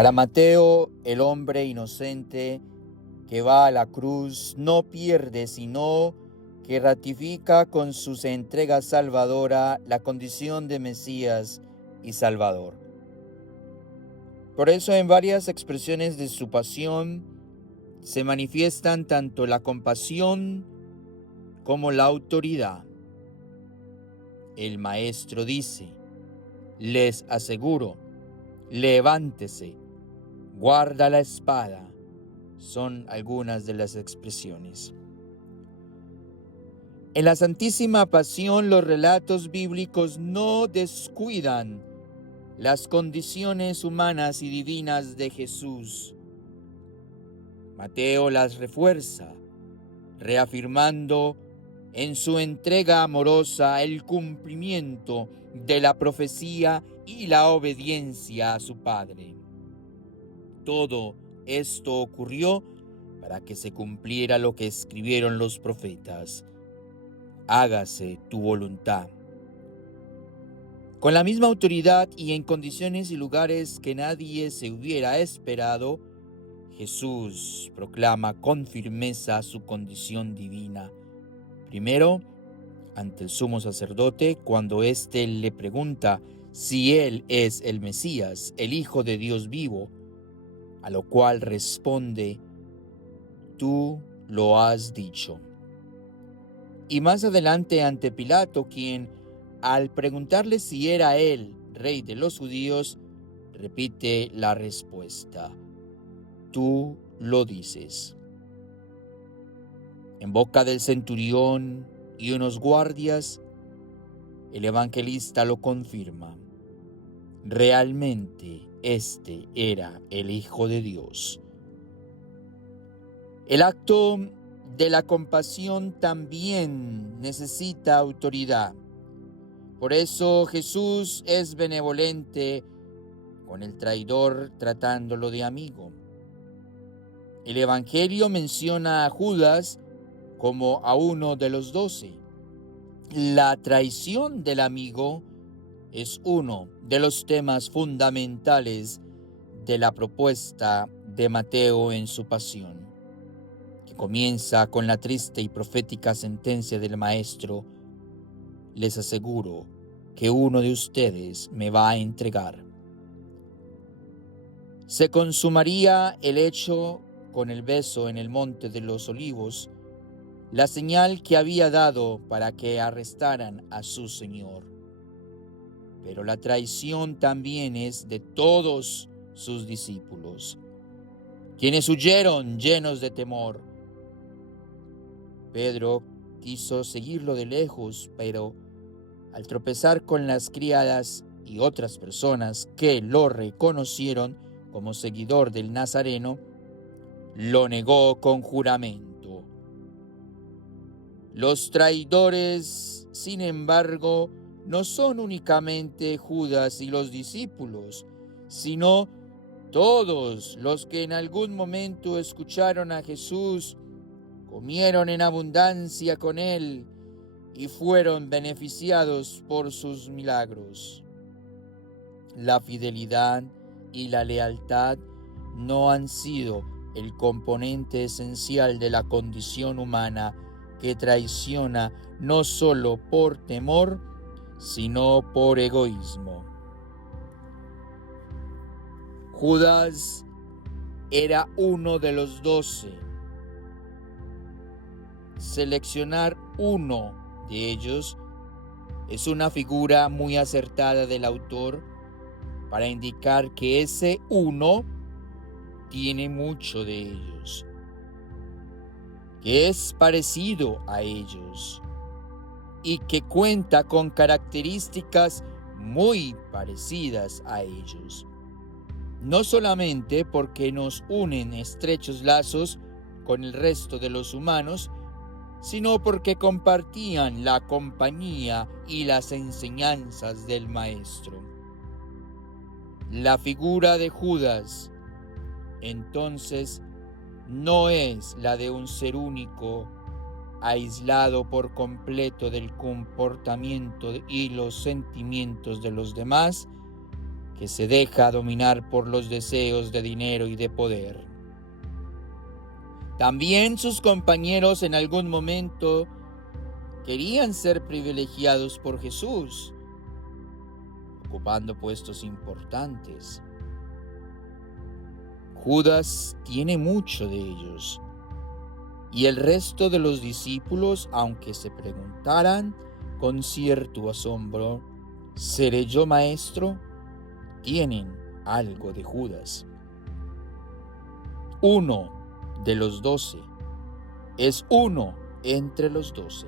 Para Mateo, el hombre inocente que va a la cruz no pierde, sino que ratifica con su entrega salvadora la condición de Mesías y Salvador. Por eso en varias expresiones de su pasión se manifiestan tanto la compasión como la autoridad. El maestro dice: les aseguro, levántese, guarda la espada. Son algunas de las expresiones. En la Santísima Pasión, los relatos bíblicos no descuidan las condiciones humanas y divinas de Jesús. Mateo las refuerza, reafirmando en su entrega amorosa el cumplimiento de la profecía y la obediencia a su Padre. Todo esto ocurrió para que se cumpliera lo que escribieron los profetas: hágase tu voluntad. Con la misma autoridad y en condiciones y lugares que nadie se hubiera esperado, Jesús proclama con firmeza su condición divina. Primero, ante el sumo sacerdote, cuando éste le pregunta si él es el Mesías, el Hijo de Dios vivo, a lo cual responde: tú lo has dicho. Y más adelante ante Pilato, quien, al preguntarle si era él rey de los judíos, repite la respuesta: tú lo dices. En boca del centurión y unos guardias, el evangelista lo confirma: realmente este era el Hijo de Dios. El acto de la compasión también necesita autoridad. Por eso Jesús es benevolente con el traidor, tratándolo de amigo. El Evangelio menciona a Judas como a uno de los 12. La traición del amigo es uno de los temas fundamentales de la propuesta de Mateo en su pasión, que comienza con la triste y profética sentencia del Maestro: les aseguro que uno de ustedes me va a entregar. Se consumaría el hecho con el beso en el Monte de los Olivos, la señal que había dado para que arrestaran a su Señor. Pero la traición también es de todos sus discípulos, quienes huyeron llenos de temor. Pedro quiso seguirlo de lejos, pero al tropezar con las criadas y otras personas que lo reconocieron como seguidor del Nazareno, lo negó con juramento. Los traidores, sin embargo, no son únicamente Judas y los discípulos, sino todos los que en algún momento escucharon a Jesús, comieron en abundancia con él y fueron beneficiados por sus milagros. La fidelidad y la lealtad no han sido el componente esencial de la condición humana que traiciona no solo por temor, sino por egoísmo. Judas era uno de los 12. Seleccionar uno de ellos es una figura muy acertada del autor para indicar que ese uno tiene mucho de ellos, que es parecido a ellos y que cuenta con características muy parecidas a ellos, no solamente porque nos unen estrechos lazos con el resto de los humanos, sino porque compartían la compañía y las enseñanzas del Maestro. La figura de Judas, entonces, no es la de un ser único, aislado por completo del comportamiento y los sentimientos de los demás, que se deja dominar por los deseos de dinero y de poder. También sus compañeros en algún momento querían ser privilegiados por Jesús, ocupando puestos importantes. Judas tiene mucho de ellos, y el resto de los discípulos, aunque se preguntaran con cierto asombro, ¿seré yo maestro?, tienen algo de Judas. Uno de los 12 es uno entre los 12.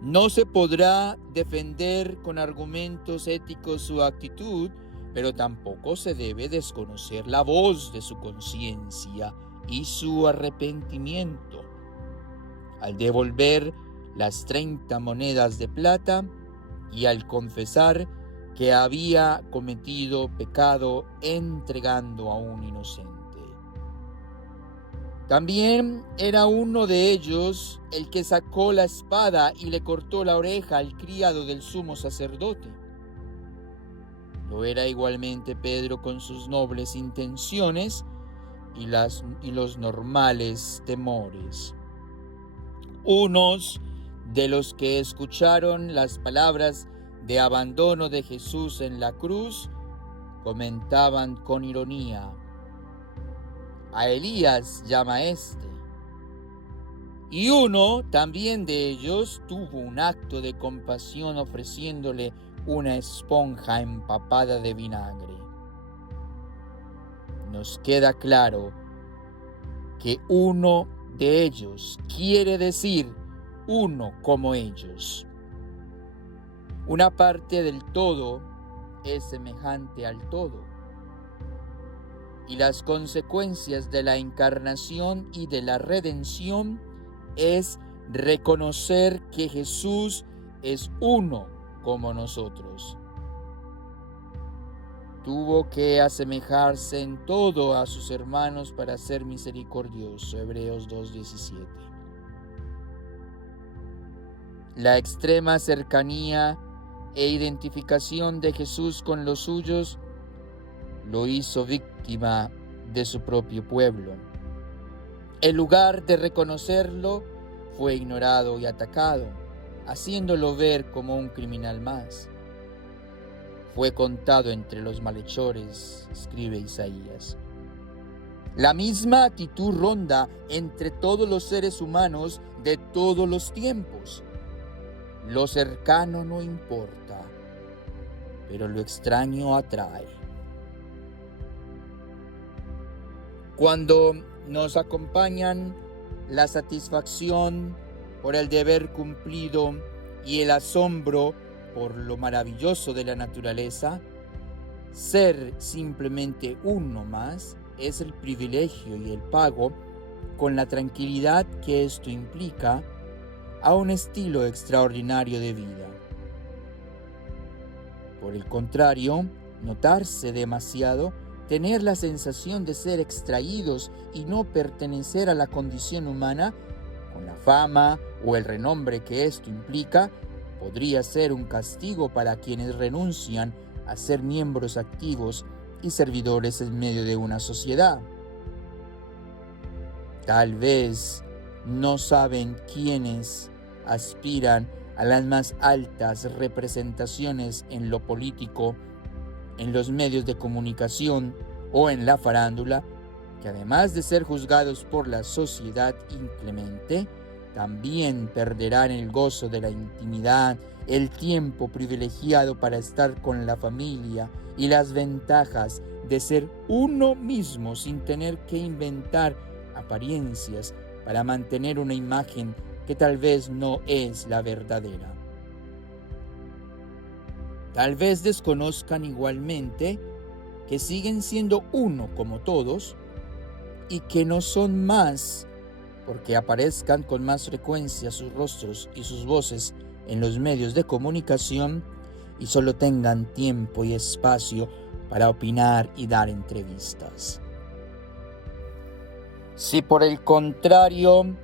No se podrá defender con argumentos éticos su actitud, pero tampoco se debe desconocer la voz de su conciencia y su arrepentimiento. Al devolver las 30 monedas de plata y al confesar que había cometido pecado entregando a un inocente. También era uno de ellos el que sacó la espada y le cortó la oreja al criado del sumo sacerdote. Lo era igualmente Pedro con sus nobles intenciones y los normales temores. Unos de los que escucharon las palabras de abandono de Jesús en la cruz comentaban con ironía: a Elías llama este. Y uno también de ellos tuvo un acto de compasión ofreciéndole una esponja empapada de vinagre. Nos queda claro que uno de ellos quiere decir uno como ellos. Una parte del todo es semejante al todo. Y las consecuencias de la encarnación y de la redención es reconocer que Jesús es uno como nosotros. Tuvo que asemejarse en todo a sus hermanos para ser misericordioso. Hebreos 2:17. La extrema cercanía e identificación de Jesús con los suyos lo hizo víctima de su propio pueblo. En lugar de reconocerlo, fue ignorado y atacado, haciéndolo ver como un criminal más. Fue contado entre los malhechores, escribe Isaías. La misma actitud ronda entre todos los seres humanos de todos los tiempos. Lo cercano no importa, pero lo extraño atrae. Cuando nos acompañan la satisfacción por el deber cumplido y el asombro por lo maravilloso de la naturaleza, ser simplemente uno más es el privilegio y el pago, con la tranquilidad que esto implica, a un estilo extraordinario de vida. Por el contrario, notarse demasiado, tener la sensación de ser extraídos y no pertenecer a la condición humana, con la fama o el renombre que esto implica, podría ser un castigo para quienes renuncian a ser miembros activos y servidores en medio de una sociedad. Tal vez no saben quiénes aspiran a las más altas representaciones en lo político, en los medios de comunicación o en la farándula, que además de ser juzgados por la sociedad inclemente, también perderán el gozo de la intimidad, el tiempo privilegiado para estar con la familia y las ventajas de ser uno mismo sin tener que inventar apariencias para mantener una imagen que tal vez no es la verdadera. Tal vez desconozcan igualmente que siguen siendo uno como todos y que no son más porque aparezcan con más frecuencia sus rostros y sus voces en los medios de comunicación y solo tengan tiempo y espacio para opinar y dar entrevistas. Si por el contrario,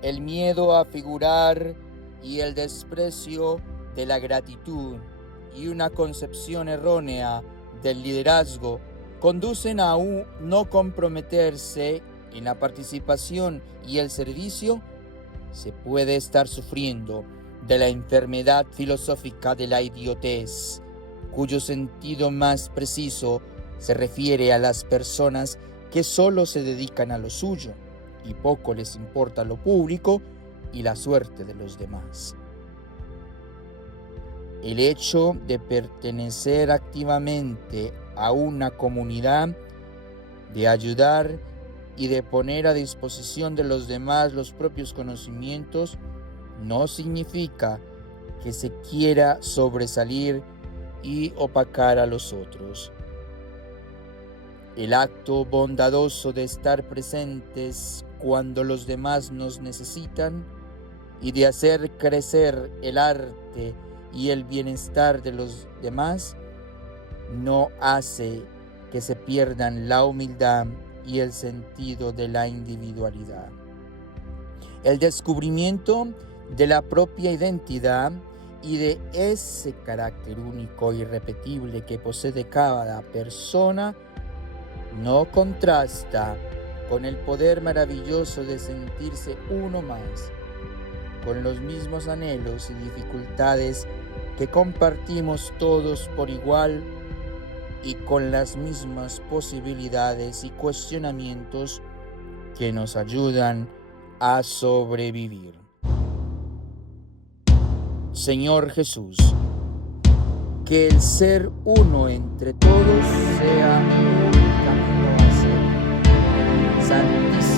el miedo a figurar y el desprecio de la gratitud y una concepción errónea del liderazgo conducen a no comprometerse en la participación y el servicio, se puede estar sufriendo de la enfermedad filosófica de la idiotez, cuyo sentido más preciso se refiere a las personas que solo se dedican a lo suyo y poco les importa lo público y la suerte de los demás. El hecho de pertenecer activamente a una comunidad, de ayudar y de poner a disposición de los demás los propios conocimientos, no significa que se quiera sobresalir y opacar a los otros. El acto bondadoso de estar presentes cuando los demás nos necesitan y de hacer crecer el arte y el bienestar de los demás no hace que se pierdan la humildad y el sentido de la individualidad. El descubrimiento de la propia identidad y de ese carácter único e irrepetible que posee cada persona no contrasta con el poder maravilloso de sentirse uno más, con los mismos anhelos y dificultades que compartimos todos por igual y con las mismas posibilidades y cuestionamientos que nos ayudan a sobrevivir. Señor Jesús, que el ser uno entre todos sea un camino hacia ti. Santísimo